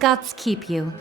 Gods keep you.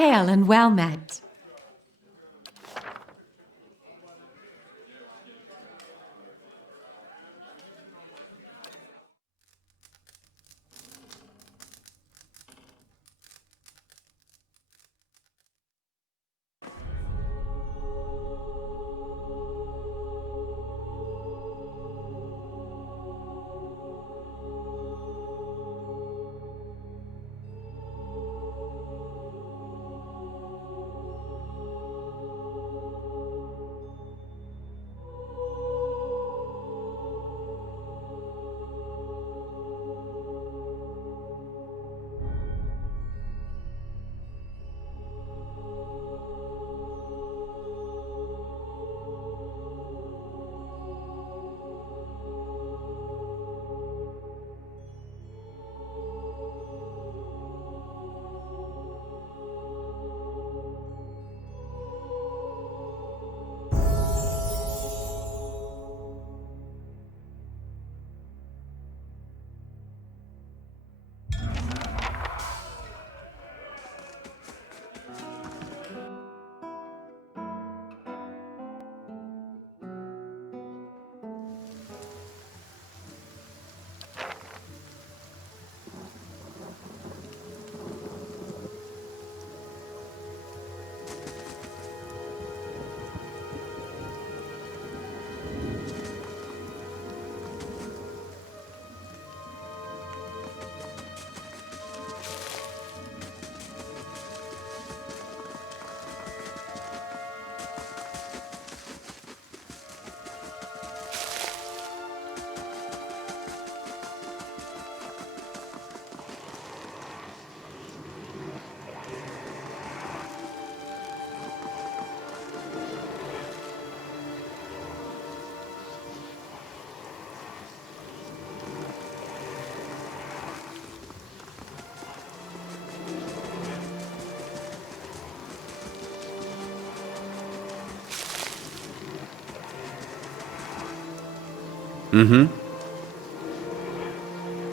Hail and well met.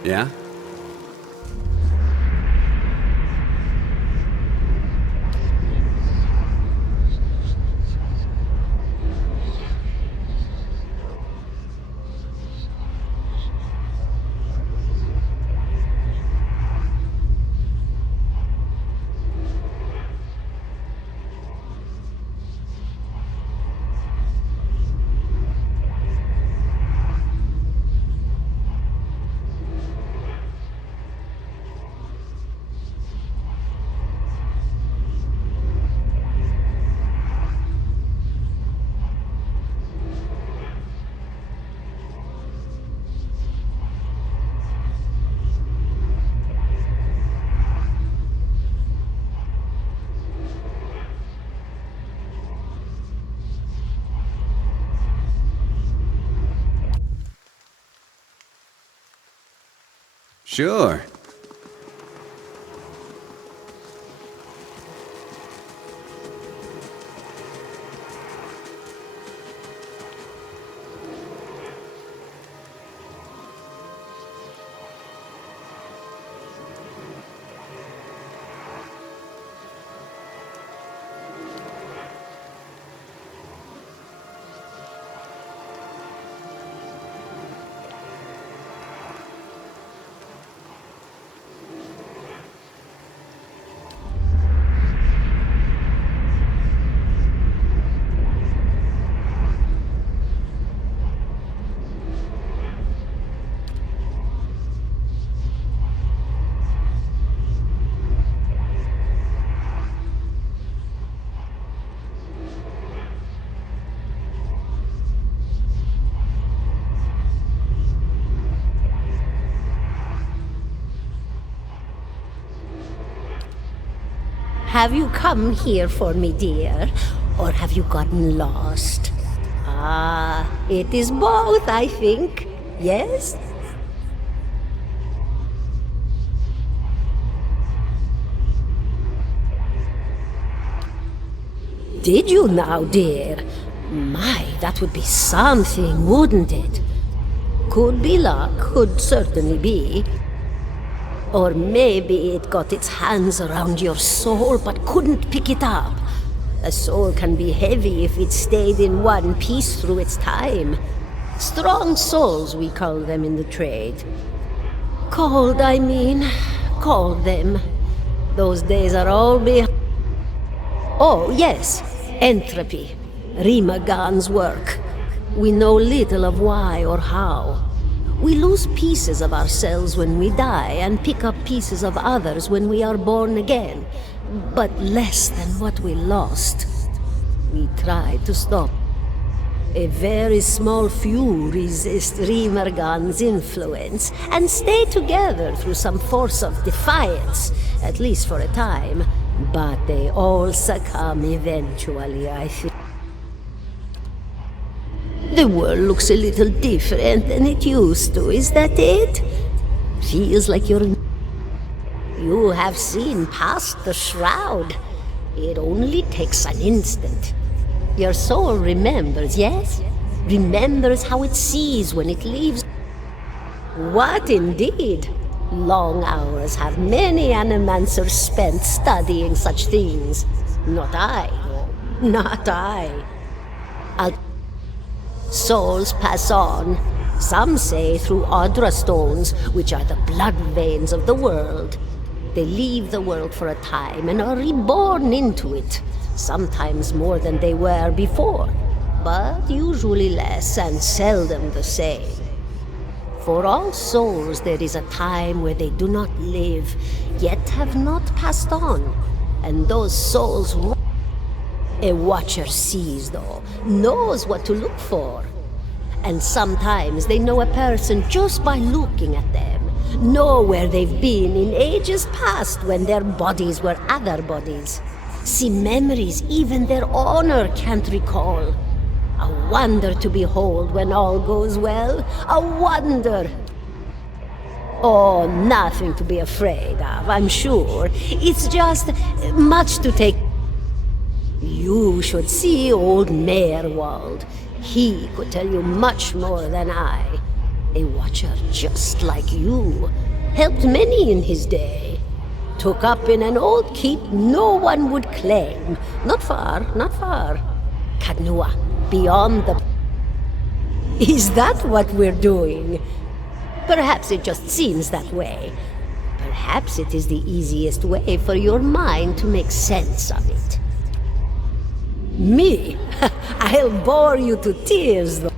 Yeah? Sure. Have you come here for me, dear? Or have you gotten lost? Ah, it is both, I think. Yes? Did you now, dear? My, that would be something, wouldn't it? Could be luck, could certainly be. Or maybe it got its hands around your soul but couldn't pick it up. A soul can be heavy if it stayed in one piece through its time. Strong souls, we call them in the trade. Cold, I mean. Called them. Those days are all behind. Oh, yes. Entropy. Rimagan's work. We know little of why or how. We lose pieces of ourselves when we die and pick up pieces of others when we are born again, but less than what we lost. We try to stop. A very small few resist Rimergan's influence and stay together through some force of defiance, at least for a time, but they all succumb eventually, I think. The world looks a little different than it used to, is that it? Feels like you have seen past the shroud. It only takes an instant. Your soul remembers, yes? Remembers how it sees when it leaves. What indeed? Long hours have many animancers spent studying such things. Not I, no, not I. Souls pass on, some say through Audra stones, which are the blood veins of the world. They leave the world for a time and are reborn into it, sometimes more than they were before, but usually less and seldom the same. For all souls there is a time where they do not live, yet have not passed on, and those souls... A watcher sees, though, knows what to look for. And sometimes they know a person just by looking at them, know where they've been in ages past when their bodies were other bodies. See memories even their owner can't recall. A wonder to behold when all goes well, a wonder. Oh, nothing to be afraid of, I'm sure. It's just much to take. You should see old Meerwald. He could tell you much more than I. A watcher just like you. Helped many in his day. Took up in an old keep no one would claim. Not far, not far. Kadnua, beyond the... Is that what we're doing? Perhaps it just seems that way. Perhaps it is the easiest way for your mind to make sense of it. Me? I'll bore you to tears, though.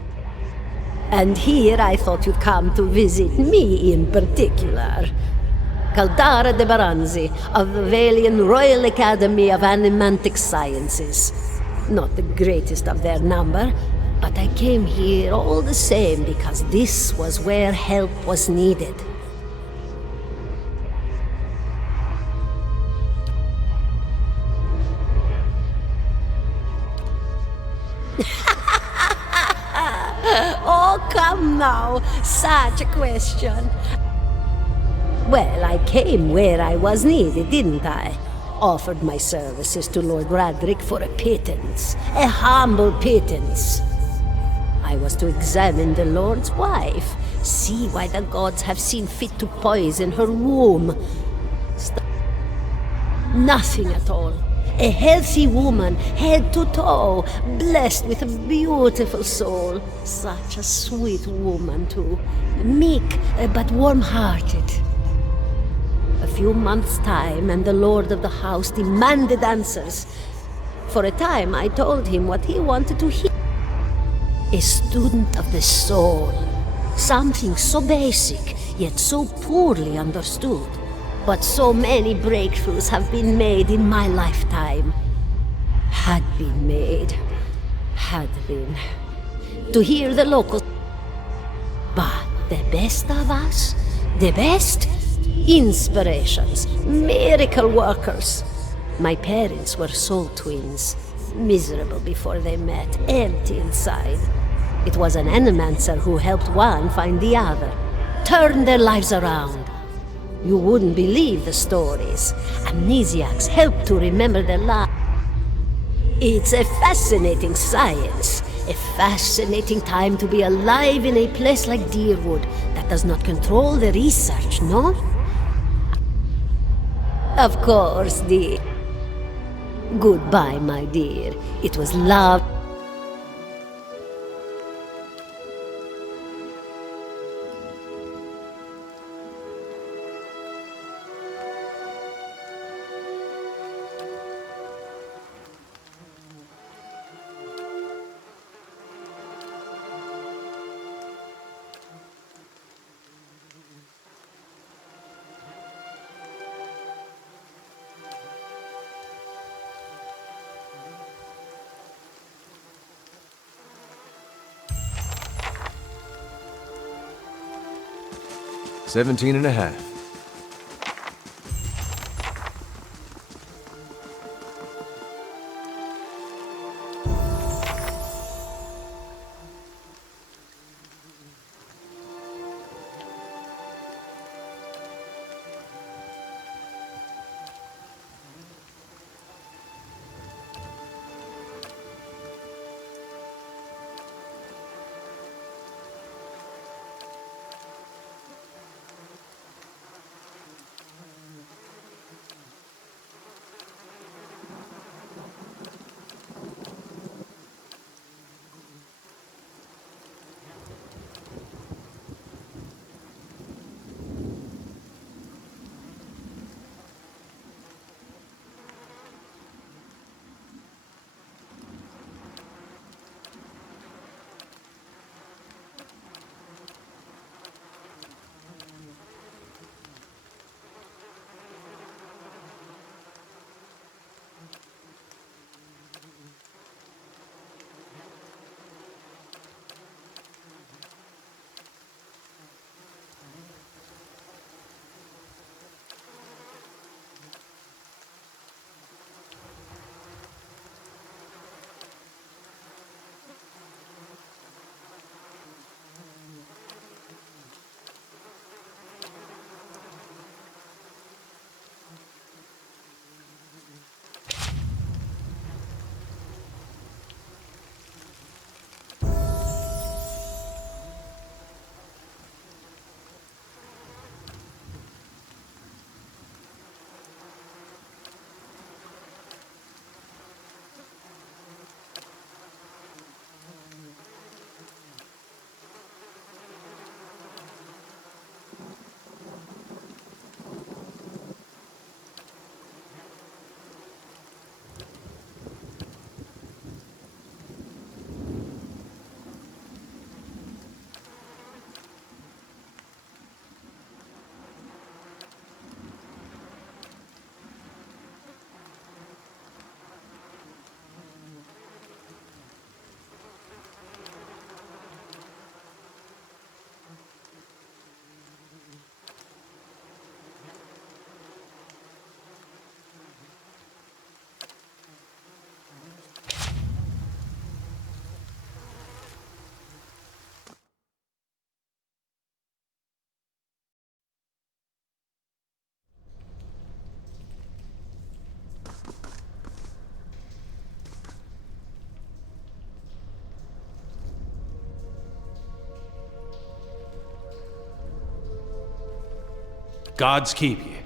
And here I thought you'd come to visit me in particular. Caldara de Baranzi, of the Valian Royal Academy of Animantic Sciences. Not the greatest of their number, but I came here all the same because this was where help was needed. Oh, come now, such a question. Well, I came where I was needed, didn't I? Offered my services to Lord Radric for a pittance, a humble pittance. I was to examine the Lord's wife, see why the gods have seen fit to poison her womb. Nothing at all. A healthy woman, head to toe, blessed with a beautiful soul. Such a sweet woman, too. Meek, but warm-hearted. A few months' time, and the lord of the house demanded answers. For a time, I told him what he wanted to hear. A student of the soul. Something so basic, yet so poorly understood. But so many breakthroughs have been made in my lifetime. Had been made. Had been. To hear the locals. But the best of us? The best? Inspirations. Miracle workers. My parents were soul twins. Miserable before they met. Empty inside. It was an animancer who helped one find the other. Turned their lives around. You wouldn't believe the stories. Amnesiacs help to remember their lives. It's a fascinating science. A fascinating time to be alive in a place like Deerwood that does not control the research, no? Of course, dear. Goodbye, my dear. It was love. Seventeen and a half. Gods keep you.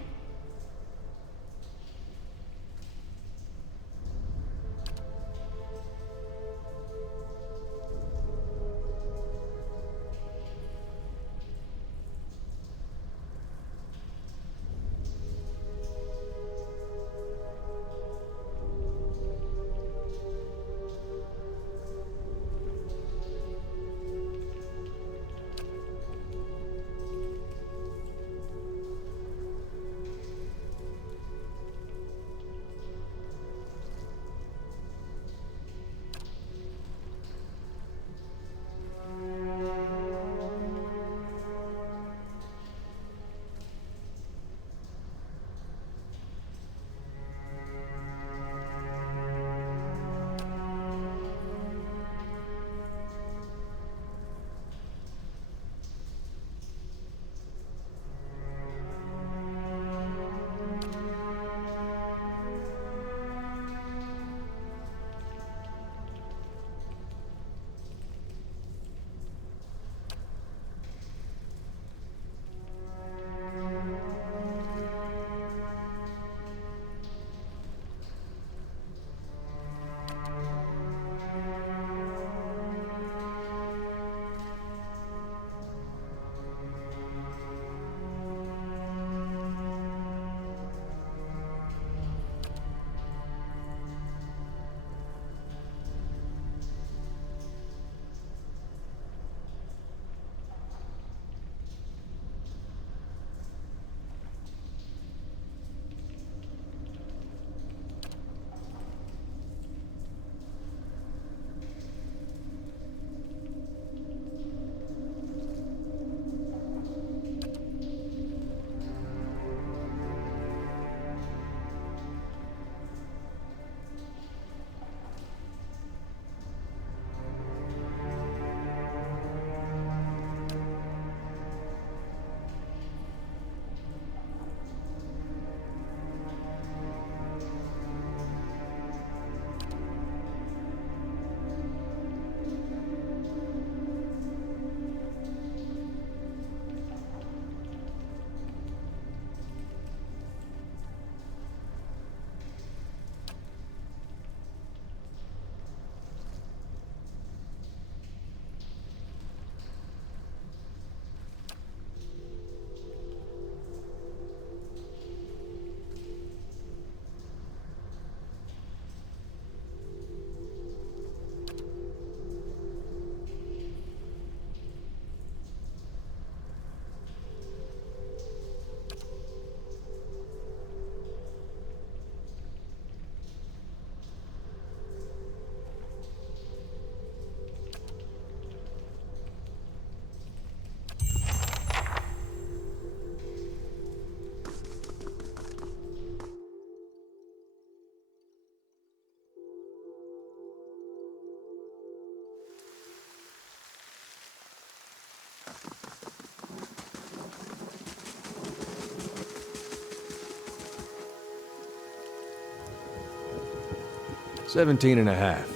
"17 and a half.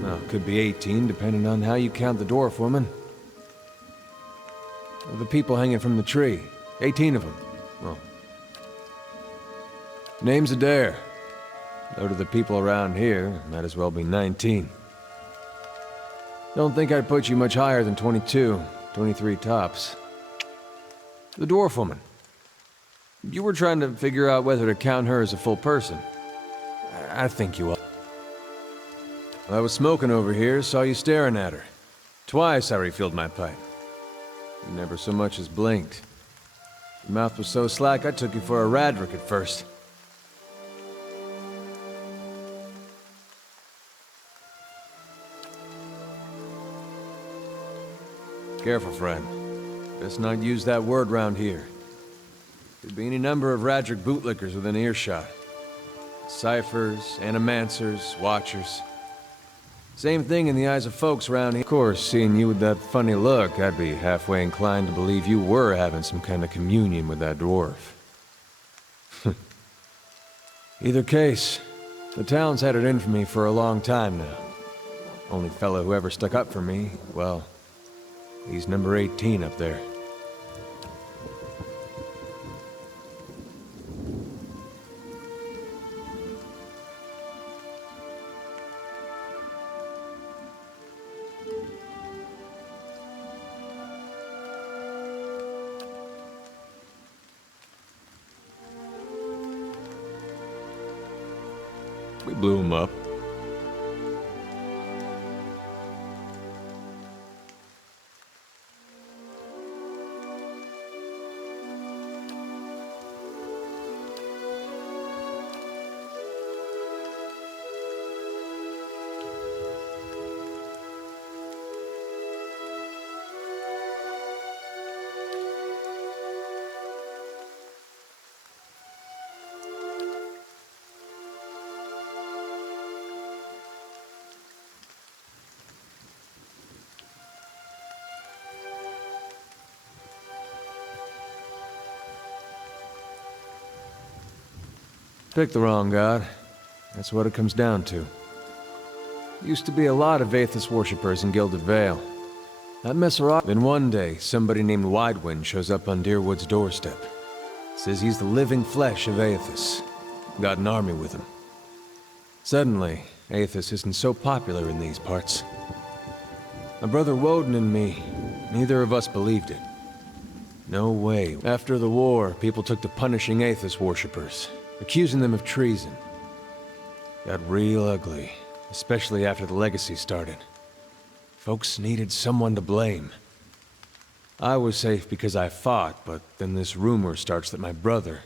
Well, could be 18, depending on how you count the dwarf woman. Or the people hanging from the tree. 18 of them. Well, name's Adair. Though to the people around here, might as well be 19. Don't think I'd put you much higher than 22, 23 tops. The dwarf woman. You were trying to figure out whether to count her as a full person. I think you are. I was smoking over here, saw you staring at her. Twice I refilled my pipe. You never so much as blinked. Your mouth was so slack I took you for a Radric at first. Careful, friend. Best not use that word round here. Could be any number of Radric bootlickers within earshot. Ciphers, animancers, watchers. Same thing in the eyes of folks around here. Of course, seeing you with that funny look, I'd be halfway inclined to believe you were having some kind of communion with that dwarf. Either case, the town's had it in for me for a long time now. Only fellow who ever stuck up for me, well, he's number 18 up there. We blew him up. Picked the wrong god. That's what it comes down to. Used to be a lot of Aethys worshippers in Gilded Vale. That mess around. Then one day, somebody named Widewind shows up on Deerwood's doorstep. Says he's the living flesh of Aethys. Got an army with him. Suddenly, Aethys isn't so popular in these parts. My brother Woden and me, neither of us believed it. No way. After the war, people took to punishing Aethys worshippers, accusing them of treason. Got real ugly, especially after the legacy started. Folks needed someone to blame. I was safe because I fought, but then this rumor starts that my brother,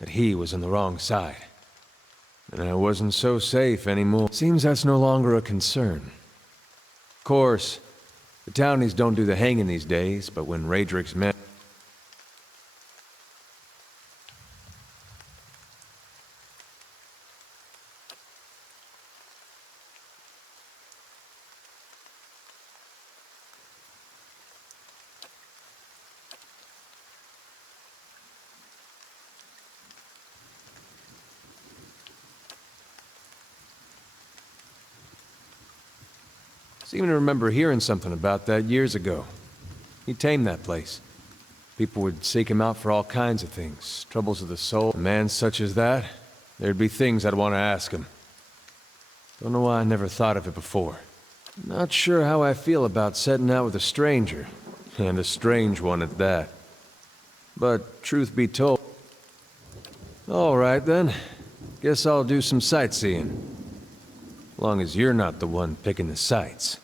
that he was on the wrong side. And I wasn't so safe anymore. Seems that's no longer a concern. Of course, the townies don't do the hanging these days, but when Raedric's men... Seem to remember hearing something about that years ago. He tamed that place. People would seek him out for all kinds of things. Troubles of the soul. A man such as that, there'd be things I'd want to ask him. Don't know why I never thought of it before. Not sure how I feel about setting out with a stranger. And a strange one at that. But truth be told... Alright then. Guess I'll do some sightseeing. Long as you're not the one picking the sights.